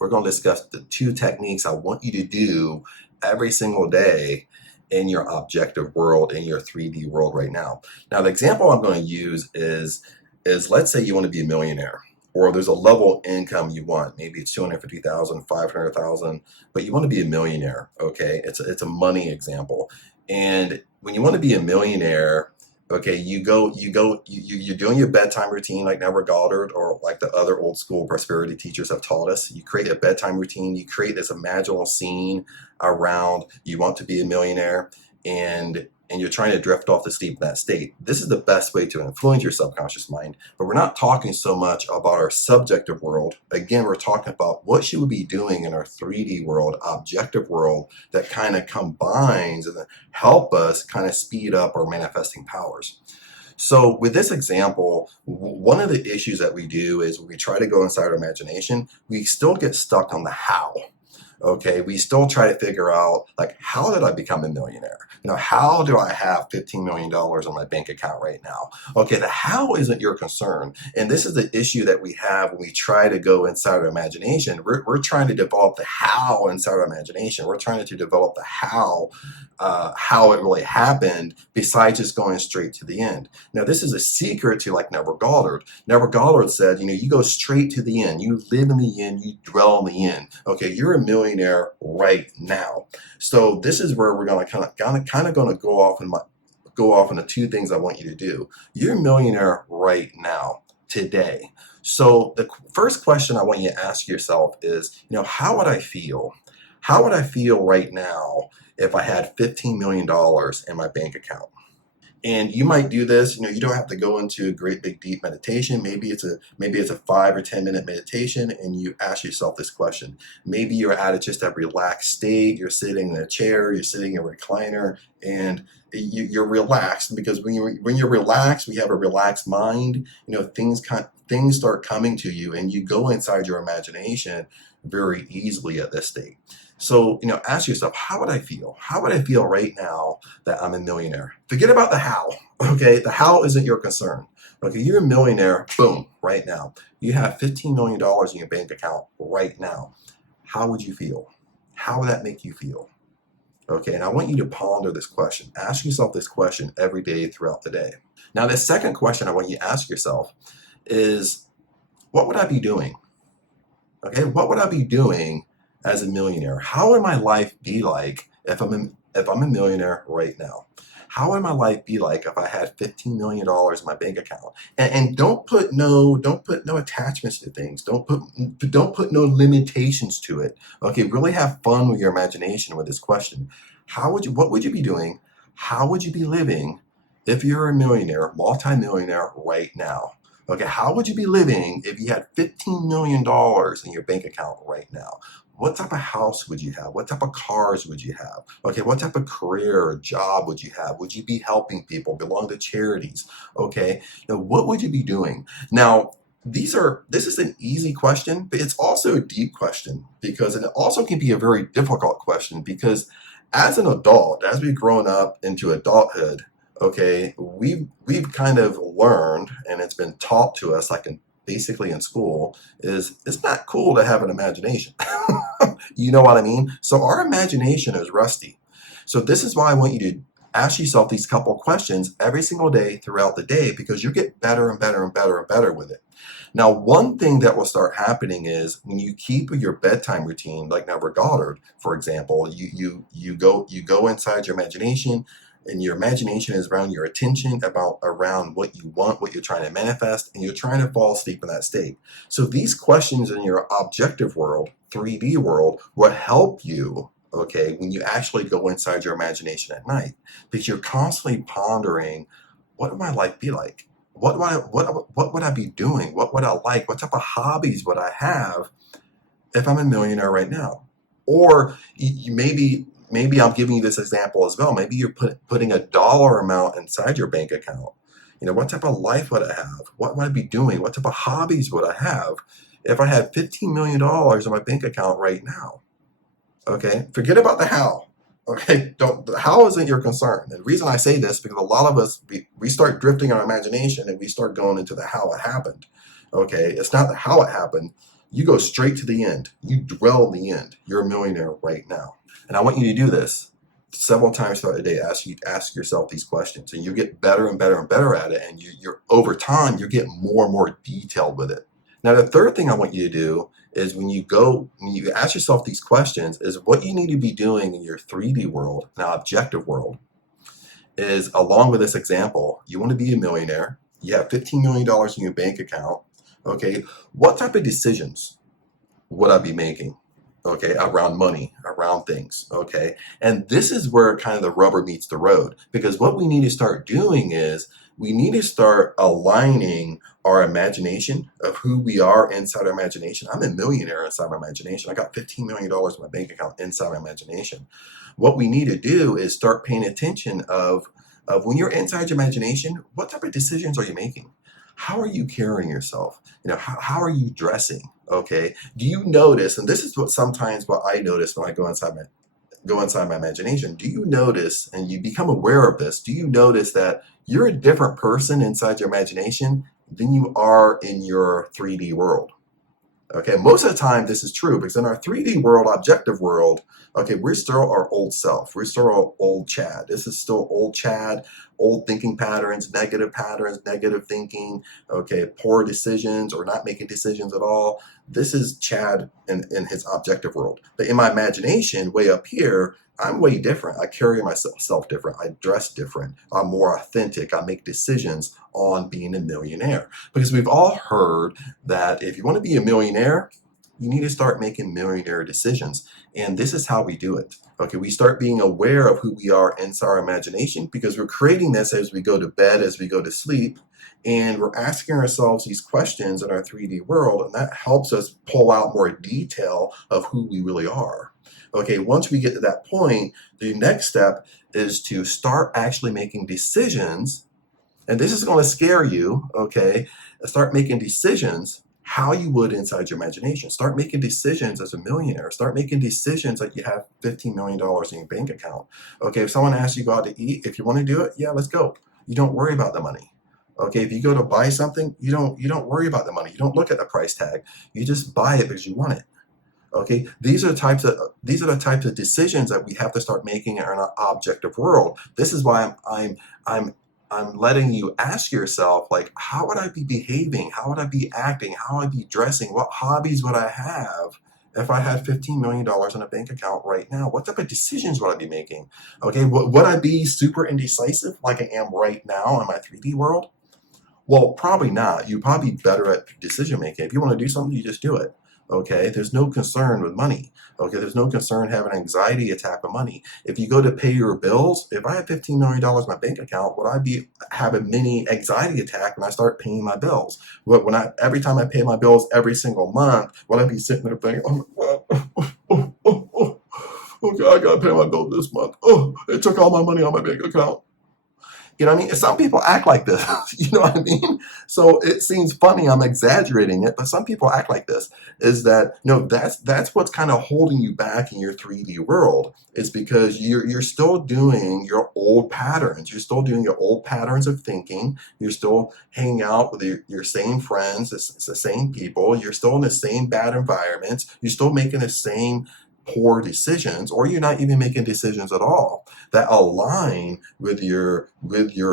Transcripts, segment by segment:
we're going to discuss the two techniques I want you to do every single day in your objective world, in your 3D world right now. Now, the example I'm going to use is let's say you want to be a millionaire, or there's a level of income you want. Maybe it's 250,000, 500,000, but you want to be a millionaire. Okay, it's a money example. And when you want to be a millionaire, okay, you're doing your bedtime routine like Neville Goddard or like the other old school prosperity teachers have taught us. You create a bedtime routine. You create this imaginal scene around you want to be a millionaire, and you're trying to drift off to sleep in that state. This is the best way to influence your subconscious mind. But we're not talking so much about our subjective world. Again, we're talking about what should we be doing in our 3D world, objective world, that kind of combines and help us kind of speed up our manifesting powers. So with this example, one of the issues that we do is when we try to go inside our imagination, we still get stuck on the how. Okay, we still try to figure out, like, how did I become a millionaire? How do I have $15 million on my bank account right now? Okay, the how isn't your concern. And this is the issue that we have when we try to go inside our imagination. We're trying to develop the how inside our imagination. We're trying to develop the how it really happened, besides just going straight to the end. Now, this is a secret to like Neville Goddard. Neville Goddard said, you go straight to the end. You live in the end, you dwell in the end. Okay, you're a millionaire right now. So this is where we're going to kind of going to go off into two things I want you to do. You're a millionaire right now, today. So the first question I want you to ask yourself is, how would I feel? How would I feel right now if I had $15 million in my bank account? And you might do this, you don't have to go into a great big deep meditation. Maybe it's a 5 or 10 minute meditation, and you ask yourself this question. Maybe you're at just a relaxed state. You're sitting in a chair, you're sitting in a recliner, and you're relaxed, because when you're relaxed, we have a relaxed mind. Things start coming to you, and you go inside your imagination very easily at this state. So, ask yourself, how would I feel? How would I feel right now that I'm a millionaire? Forget about the how, okay? The how isn't your concern. Okay, you're a millionaire, boom, right now. You have $15 million in your bank account right now. How would you feel? How would that make you feel? Okay, and I want you to ponder this question. Ask yourself this question every day throughout the day. Now, the second question I want you to ask yourself is, what would I be doing? Okay, what would I be doing as a millionaire? How would my life be like if I'm a millionaire right now? How would my life be like if I had $15 million in my bank account? And don't put no attachments to things. Don't put no limitations to it. Okay, really have fun with your imagination with this question. What would you be doing? How would you be living if you're a millionaire, multimillionaire right now? Okay, how would you be living if you had $15 million in your bank account right now? What type of house would you have? What type of cars would you have? Okay, what type of career or job would you have? Would you be helping people, belong to charities? Okay, now what would you be doing? Now, this is an easy question, but it's also a deep question, because it also can be a very difficult question, because as an adult, as we've grown up into adulthood, okay, we've kind of learned, and it's been taught to us, like basically in school, is it's not cool to have an imagination. You know what I mean? So our imagination is rusty. So this is why I want you to ask yourself these couple questions every single day throughout the day, because you get better and better and better and better with it. Now, one thing that will start happening is when you keep your bedtime routine, like Neville Goddard, for example, you go inside your imagination, and your imagination is around your attention, around what you want, what you're trying to manifest, and you're trying to fall asleep in that state. So these questions in your objective world, 3D world, will help you, okay, when you actually go inside your imagination at night, because you're constantly pondering, what would my life be like? What would I be doing? What would I like? What type of hobbies would I have if I'm a millionaire right now? Or maybe I'm giving you this example as well. Maybe you're putting a dollar amount inside your bank account. What type of life would I have? What would I be doing? What type of hobbies would I have if I had $15 million in my bank account right now? Okay, forget about the how. Okay, the how isn't your concern. And the reason I say this, because a lot of us, we start drifting our imagination, and we start going into the how it happened. Okay, it's not the how it happened. You go straight to the end. You dwell in the end. You're a millionaire right now. And I want you to do this several times throughout the day. Ask yourself these questions, and you get better and better and better at it. And you're over time, you're getting more and more detailed with it. Now, the third thing I want you to do is when you ask yourself these questions, is what you need to be doing in your 3D world, now objective world, is along with this example, you want to be a millionaire. You have $15 million in your bank account. Okay, what type of decisions would I be making? Okay, around money, around things. Okay, and this is where kind of the rubber meets the road, because what we need to start doing is we need to start aligning our imagination of who we are inside our imagination. I'm a millionaire inside my imagination. I got $15 million in my bank account inside my imagination. What we need to do is start paying attention of when you're inside your imagination, what type of decisions are you making? How are you carrying yourself? How are you dressing? Okay. Do you notice, and this is what I notice when I go inside my imagination. Do you notice, and you become aware of this, do you notice that you're a different person inside your imagination than you are in your 3D world? Okay, most of the time this is true because in our 3D world, objective world, okay, we're still our old self. We're still our old Chad. This is still old Chad, old thinking patterns, negative thinking, okay, poor decisions or not making decisions at all. This is Chad in his objective world. But in my imagination, way up here, I'm way different. I carry myself different. I dress different. I'm more authentic. I make decisions on being a millionaire. Because we've all heard that if you want to be a millionaire, you need to start making millionaire decisions. And this is how we do it. Okay, we start being aware of who we are inside our imagination because we're creating this as we go to bed, as we go to sleep. And we're asking ourselves these questions in our 3D world, and that helps us pull out more detail of who we really are. Okay, once we get to that point, the next step is to start actually making decisions. And this is going to scare you, okay? Start making decisions how you would inside your imagination. Start making decisions as a millionaire. Start making decisions like you have $15 million in your bank account. Okay, if someone asks you to go out to eat, if you want to do it, yeah, let's go. You don't worry about the money. Okay, if you go to buy something, you don't worry about the money. You don't look at the price tag. You just buy it because you want it. Okay, these are the types of decisions that we have to start making in our objective world. This is why I'm letting you ask yourself, like, how would I be behaving? How would I be acting? How would I be dressing? What hobbies would I have if I had $15 million in a bank account right now? What type of decisions would I be making? Okay, would I be super indecisive like I am right now in my 3D world? Well, probably not. You'd probably be better at decision making. If you want to do something, you just do it. Okay, there's no concern with money. Okay, there's no concern having an anxiety attack with money. If you go to pay your bills, if I have $15 million in my bank account, would I be have a mini anxiety attack when I start paying my bills? Every time I pay my bills every single month, would I be sitting there thinking, oh my God, okay, I gotta pay my bill this month. Oh, it took all my money on my bank account. You know what I mean? Some people act like this. You know what I mean? So it seems funny. I'm exaggerating it, but some people act like this. Is that that's what's kind of holding you back in your 3D world? Is because you're still doing your old patterns. You're still doing your old patterns of thinking. You're still hanging out with your same friends. It's the same people. You're still in the same bad environments. You're still making the same poor decisions, or you're not even making decisions at all that align with your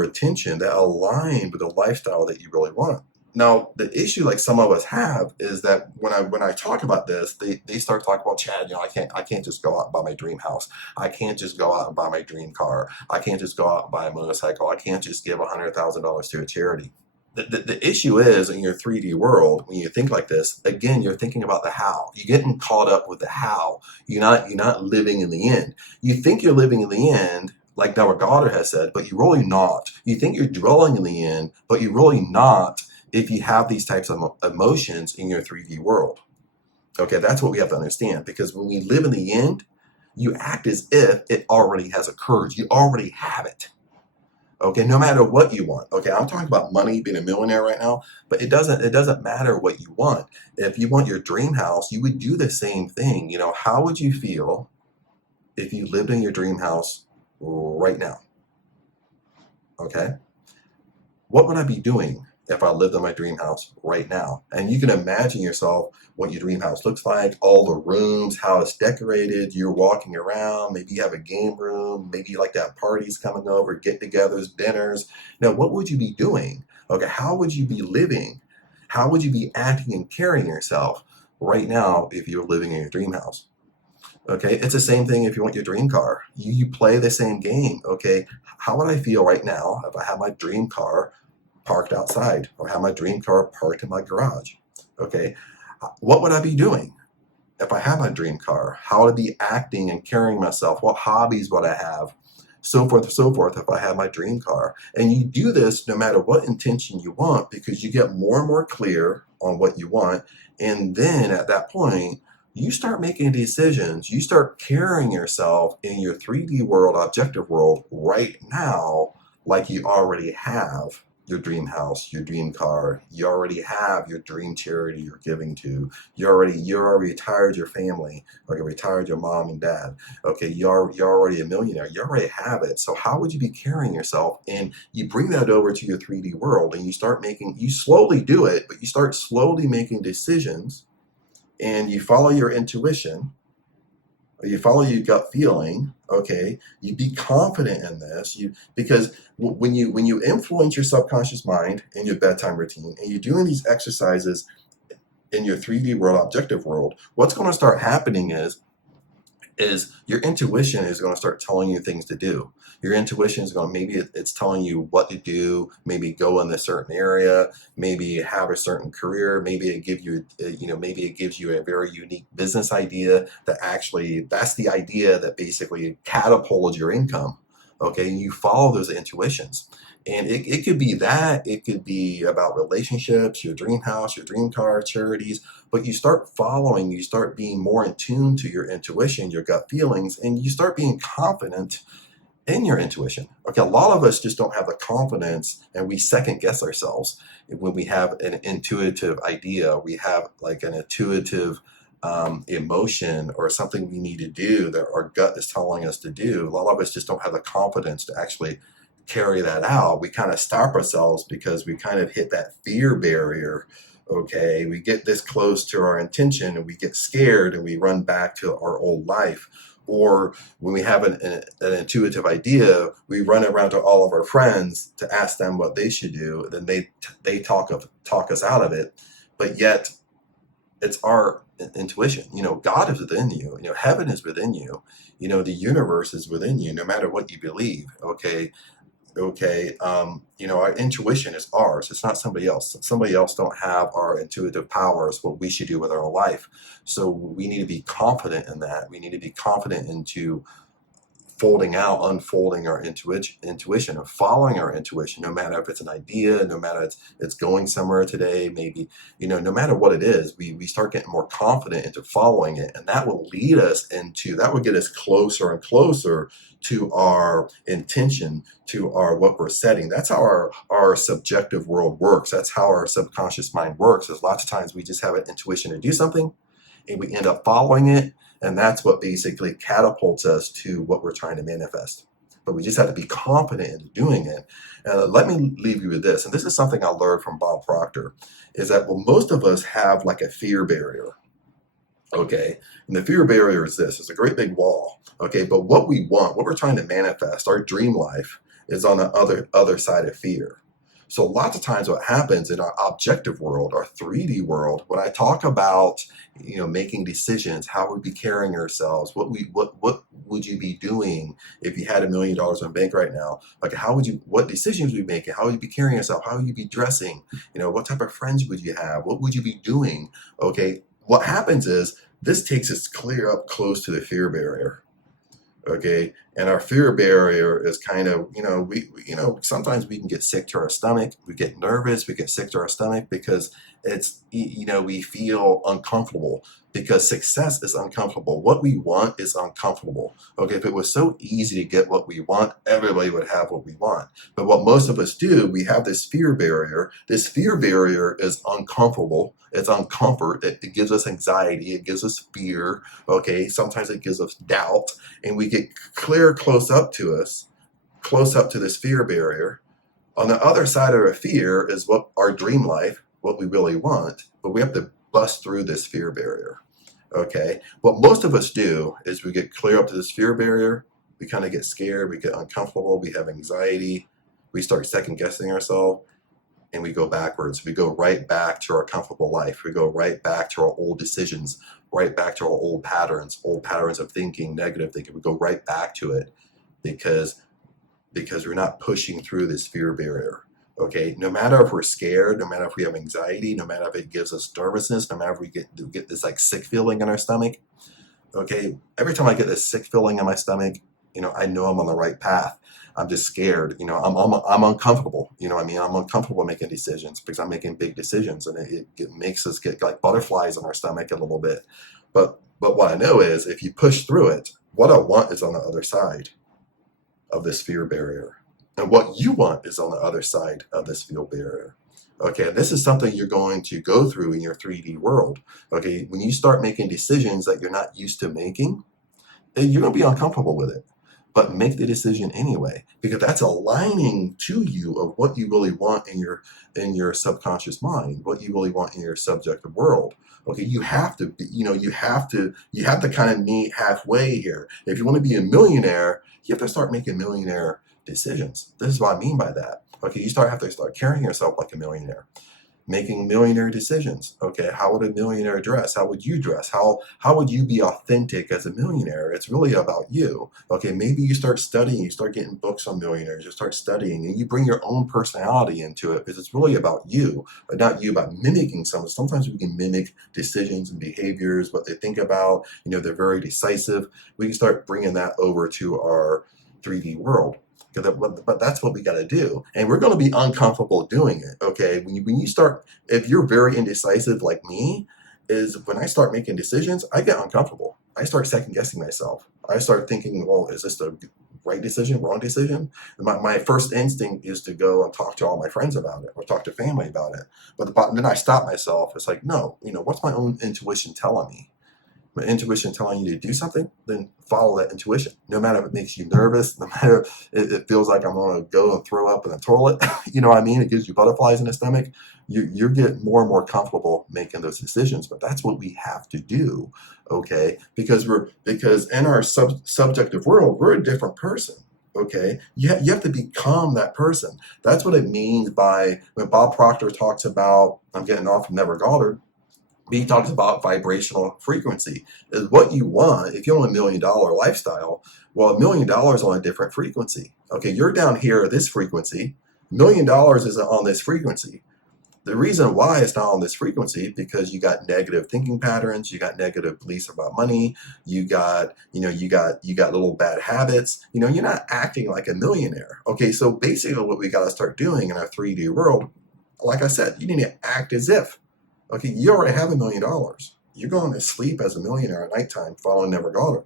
attention, that align with the lifestyle that you really want. Now, the issue like some of us have is that when I talk about this, they start talking about, Chad, I can't just go out and buy my dream house. I can't just go out and buy my dream car. I can't just go out and buy a motorcycle. I can't just give $100,000 to a charity. The issue is in your 3D world, when you think like this, again, you're thinking about the how. You're getting caught up with the how. You're not living in the end. You think you're living in the end, like our daughter has said, but you're really not. You think you're dwelling in the end, but you're really not if you have these types of emotions in your 3D world. Okay, that's what we have to understand, because when we live in the end, you act as if it already has occurred. You already have it. Okay, no matter what you want. Okay, I'm talking about money, being a millionaire right now, but it doesn't matter what you want. If you want your dream house, you would do the same thing. How would you feel if you lived in your dream house right now? Okay, what would I be doing if I lived in my dream house right now? And you can imagine yourself what your dream house looks like, all the rooms, how it's decorated. You're walking around, maybe you have a game room, maybe you like to have parties coming over, get-togethers, dinners. Now, what would you be doing? Okay, how would you be living? How would you be acting and carrying yourself right now if you're living in your dream house? Okay, it's the same thing if you want your dream car. You play the same game. Okay, how would I feel right now if I had my dream car parked outside or have my dream car parked in my garage? Okay, what would I be doing if I had my dream car? How would I be acting and carrying myself? What hobbies would I have? So forth and so forth if I had my dream car. And you do this no matter what intention you want, because you get more and more clear on what you want. And then at that point, you start making decisions. You start carrying yourself in your 3D world, objective world right now, like you already have your dream house, your dream car. You already have your dream charity you're giving to. You're already retired your family, like retired your mom and dad. Okay, you're already a millionaire. You already have it. So how would you be carrying yourself? And you bring that over to your 3D world, and you slowly do it, but you start slowly making decisions, and you follow your intuition, or you follow your gut feeling. Okay, you be confident in this. Because when you influence your subconscious mind in your bedtime routine, and you're doing these exercises in your 3D world, objective world, what's going to start happening is your intuition is going to start telling you things to do. Your intuition is going, maybe it's telling you what to do, maybe go in a certain area, maybe have a certain career, maybe it maybe it gives you a very unique business idea that's the idea that basically catapults your income. Okay, and you follow those intuitions. And it could be that, it could be about relationships, your dream house, your dream car, charities, but you start being more in tune to your intuition, your gut feelings, and you start being confident in your intuition. Okay, a lot of us just don't have the confidence, and we second guess ourselves when we have an intuitive idea. We have like an intuitive emotion or something we need to do that our gut is telling us to do. A lot of us just don't have the confidence to actually carry that out. We kind of stop ourselves because we kind of hit that fear barrier. Okay, we get this close to our intention and we get scared and we run back to our old life. Or when we have an intuitive idea, we run around to all of our friends to ask them what they should do. Then they talk us out of it. But yet it's our intuition. God is within you. Heaven is within you. The universe is within you, no matter what you believe. Okay, our intuition is ours. It's not somebody else. Somebody else don't have our intuitive powers, what we should do with our life. So we need to be confident in that. We need to be confident into unfolding our intuition, and following our intuition, no matter if it's an idea, no matter it's going somewhere today, maybe, no matter what it is, we start getting more confident into following it. And that will get us closer and closer to our intention, to what we're setting. That's how our subjective world works. That's how our subconscious mind works. Is lots of times we just have an intuition to do something, and we end up following it. And that's what basically catapults us to what we're trying to manifest. But we just have to be confident in doing it. Let me leave you with this. And this is something I learned from Bob Proctor, is that, well, most of us have like a fear barrier. Okay. And the fear barrier is this. It's a great big wall. Okay. But what we're trying to manifest, our dream life, is on the other side of fear. So lots of times what happens in our objective world, our 3D world, when I talk about, making decisions, how would we be carrying ourselves? What would you be doing if you had $1 million in the bank right now? Like, what decisions would you be making? How would you be carrying yourself? How would you be dressing? What type of friends would you have? What would you be doing? Okay. What happens is this takes us clear up close to the fear barrier. Okay, and our fear barrier is kind of, sometimes we can get sick to our stomach. We get nervous. We get sick to our stomach because we feel uncomfortable, because success is uncomfortable. What we want is uncomfortable. Okay, if it was so easy to get what we want, everybody would have what we want. But what most of us do, we have this fear barrier. This fear barrier is uncomfortable. It's uncomfort. It gives us anxiety. It gives us fear. Okay, sometimes it gives us doubt, and we get close up to this fear barrier. On the other side of a fear is what our dream life, what we really want, but we have to bust through this fear barrier. Okay. What most of us do is we get clear up to this fear barrier. We kind of get scared. We get uncomfortable. We have anxiety. We start second guessing ourselves and we go backwards. We go right back to our comfortable life. We go right back to our old decisions, right back to our old patterns of thinking, negative thinking. We go right back to it because we're not pushing through this fear barrier. Okay, no matter if we're scared, no matter if we have anxiety, no matter if it gives us nervousness, no matter if we get this like sick feeling in our stomach. Okay, every time I get this sick feeling in my stomach, I know I'm on the right path. I'm just scared. I'm uncomfortable. I mean, I'm uncomfortable making decisions because I'm making big decisions, and it makes us get like butterflies in our stomach a little bit. But what I know is if you push through it, what I want is on the other side of this fear barrier. And what you want is on the other side of this fear barrier. Okay, and this is something you're going to go through in your 3D world. Okay, when you start making decisions that you're not used to making, you're going to be uncomfortable with it. But make the decision anyway, because that's aligning to you of what you really want in your subconscious mind, what you really want in your subjective world. Okay, you have to be, you have to kind of meet halfway here. If you want to be a millionaire, you have to start making millionaire decisions. This is what I mean by that. Okay, have to start carrying yourself like a millionaire, making millionaire decisions. Okay, how would a millionaire dress? How would you dress? How would you be authentic as a millionaire? It's really about you. Okay, maybe you start studying, you start getting books on millionaires, you start studying, and you bring your own personality into it because it's really about you, but not you about mimicking someone. Sometimes we can mimic decisions and behaviors, what they think about. They're very decisive. We can start bringing that over to our 3D world. But that's what we got to do, and we're going to be uncomfortable doing it. Okay, when you start, if you're very indecisive like me, is when I start making decisions, I get uncomfortable. I start second guessing myself. I start thinking, well, is this the right decision, wrong decision? And my first instinct is to go and talk to all my friends about it or talk to family about it. But then I stop myself. It's like, no, what's my own intuition telling me? My intuition telling you to do something, then follow that intuition. No matter if it makes you nervous, no matter if it feels like I'm going to go and throw up in the toilet, you know what I mean? It gives you butterflies in the stomach. You get more and more comfortable making those decisions, but that's what we have to do, okay? Because in our subjective world, we're a different person. Okay, you have to become that person. That's what it means by when Bob Proctor talks about, I'm getting off from Never Goddard, he talks about vibrational frequency is what you want. If you want $1 million lifestyle, well, $1 million on a different frequency. Okay, you're down here at this frequency. $1 million isn't on this frequency. The reason why it's not on this frequency because you got negative thinking patterns, you got negative beliefs about money, you got little bad habits. You're not acting like a millionaire. Okay, so basically what we got to start doing in our 3D world, like I said, you need to act as if. Okay, you already have $1 million. You're going to sleep as a millionaire at nighttime following Never Goddard.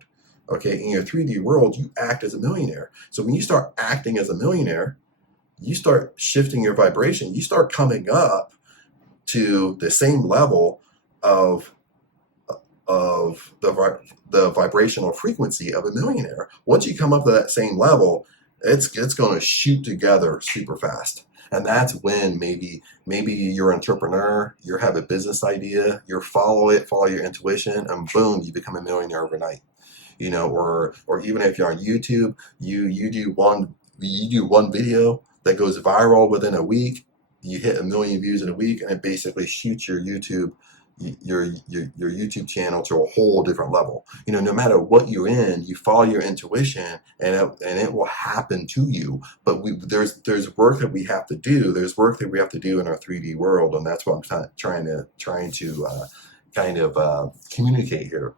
Okay, in your 3D world, you act as a millionaire. So when you start acting as a millionaire, you start shifting your vibration. You start coming up to the same level of the vibrational frequency of a millionaire. Once you come up to that same level, it's going to shoot together super fast. And that's when maybe you're an entrepreneur, you have a business idea, follow your intuition, and boom, you become a millionaire overnight. Or even if you're on YouTube, you do one video that goes viral within a week, you hit 1 million views in a week, and it basically shoots your YouTube channel to a whole different level. No matter what you're in, you follow your intuition, and it will happen to you. But there's work that we have to do. There's work that we have to do in our 3D world, and that's what I'm trying to kind of communicate here.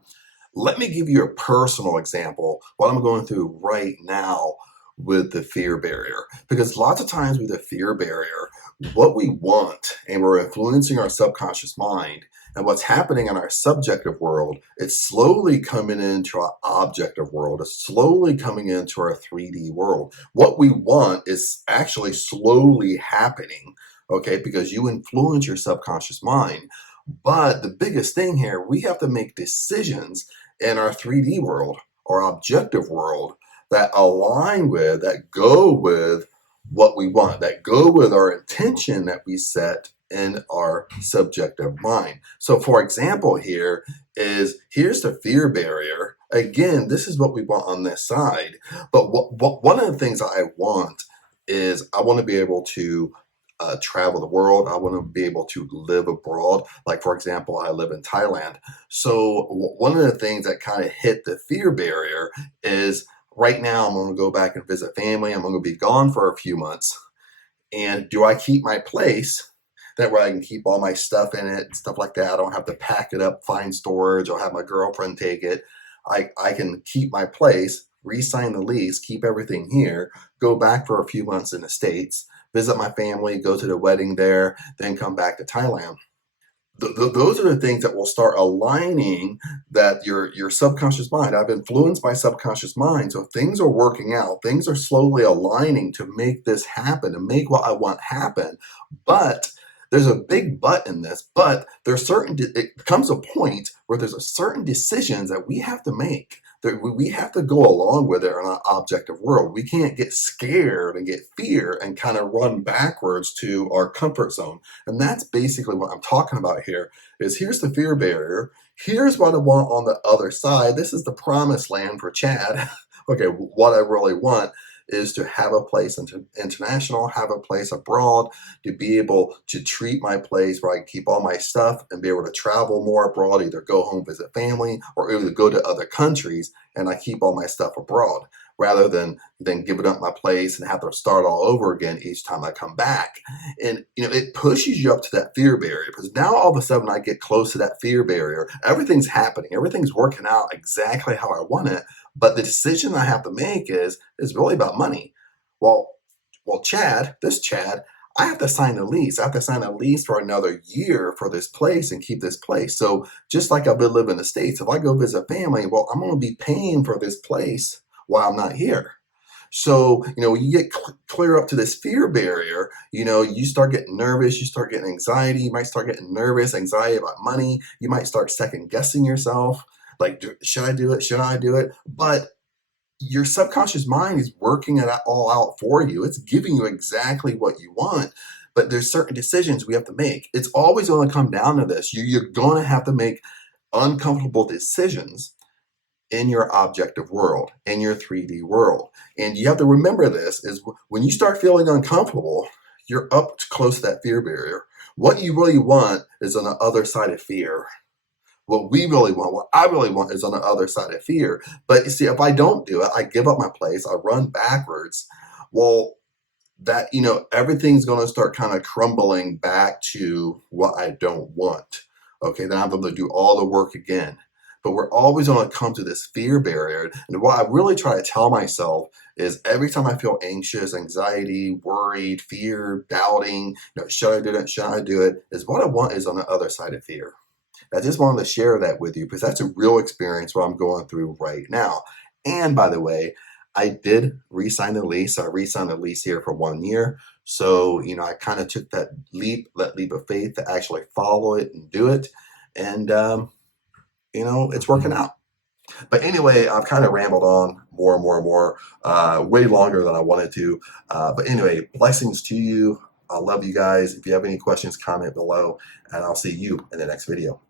Let me give you a personal example. What I'm going through right now with the fear barrier, because lots of times with the fear barrier, what we want, and we're influencing our subconscious mind, and what's happening in our subjective world, it's slowly coming into our objective world. It's slowly coming into our 3D world. What we want is actually slowly happening, okay, because you influence your subconscious mind. But the biggest thing here, we have to make decisions in our 3D world or objective world that align with, that go with what we want, that go with our intention that we set in our subjective mind. So for example, here's the fear barrier. Again, this is what we want on this side. But one of the things I want is I want to be able to travel the world. I want to be able to live abroad. Like, for example, I live in Thailand. So one of the things that kind of hit the fear barrier is right now I'm going to go back and visit family. I'm going to be gone for a few months. And do I keep my place? That way I can keep all my stuff in it, stuff like that. I don't have to pack it up, find storage, or have my girlfriend take it. I can keep my place, re-sign the lease, keep everything here, go back for a few months in the States, visit my family, go to the wedding there, then come back to Thailand. Those are the things that will start aligning that your subconscious mind. I've influenced my subconscious mind, so things are working out. Things are slowly aligning to make this happen, to make what I want happen. But there's a big but in this. But there's certain. It comes a point where there's a certain decisions that we have to make. That we have to go along with it in our objective world. We can't get scared and get fear and kind of run backwards to our comfort zone. And that's basically what I'm talking about here is here's the fear barrier. Here's what I want on the other side. This is the promised land for Chad. Okay, what I really want is to have a place international, have a place abroad, to be able to treat my place where I can keep all my stuff and be able to travel more abroad, either go home, visit family, or either go to other countries and I keep all my stuff abroad rather than giving up my place and have to start all over again each time I come back. And it pushes you up to that fear barrier because now all of a sudden I get close to that fear barrier. Everything's happening, everything's working out exactly how I want it. But the decision I have to make is really about money. Well, Chad, I have to sign a lease. I have to sign a lease for another year for this place and keep this place. So just like I've been living in the States, if I go visit family, well, I'm going to be paying for this place while I'm not here. So, you get clear up to this fear barrier, you start getting nervous, you start getting anxiety, you might start getting nervous, anxiety about money, you might start second guessing yourself, like, should I do it? Should I do it? But your subconscious mind is working it all out for you. It's giving you exactly what you want. But there's certain decisions we have to make. It's always going to come down to this. You're going to have to make uncomfortable decisions in your objective world, in your 3D world. And you have to remember this is when you start feeling uncomfortable, you're up close to that fear barrier. What you really want is on the other side of fear. What we really want, what I really want is on the other side of fear. But you see, if I don't do it, I give up my place, I run backwards. Well, that, everything's going to start kind of crumbling back to what I don't want. Okay, then I'm going to do all the work again. But we're always going to come to this fear barrier. And what I really try to tell myself is every time I feel anxious, anxiety, worried, fear, doubting, should I do it? Should I do it? Is what I want is on the other side of fear. I just wanted to share that with you because that's a real experience what I'm going through right now. And by the way, I did re-sign the lease. I re-signed the lease here for 1 year. So, I kind of took that leap of faith to actually follow it and do it. And, it's working out. But anyway, I've kind of rambled on more and more and more, way longer than I wanted to. But anyway, blessings to you. I love you guys. If you have any questions, comment below, and I'll see you in the next video.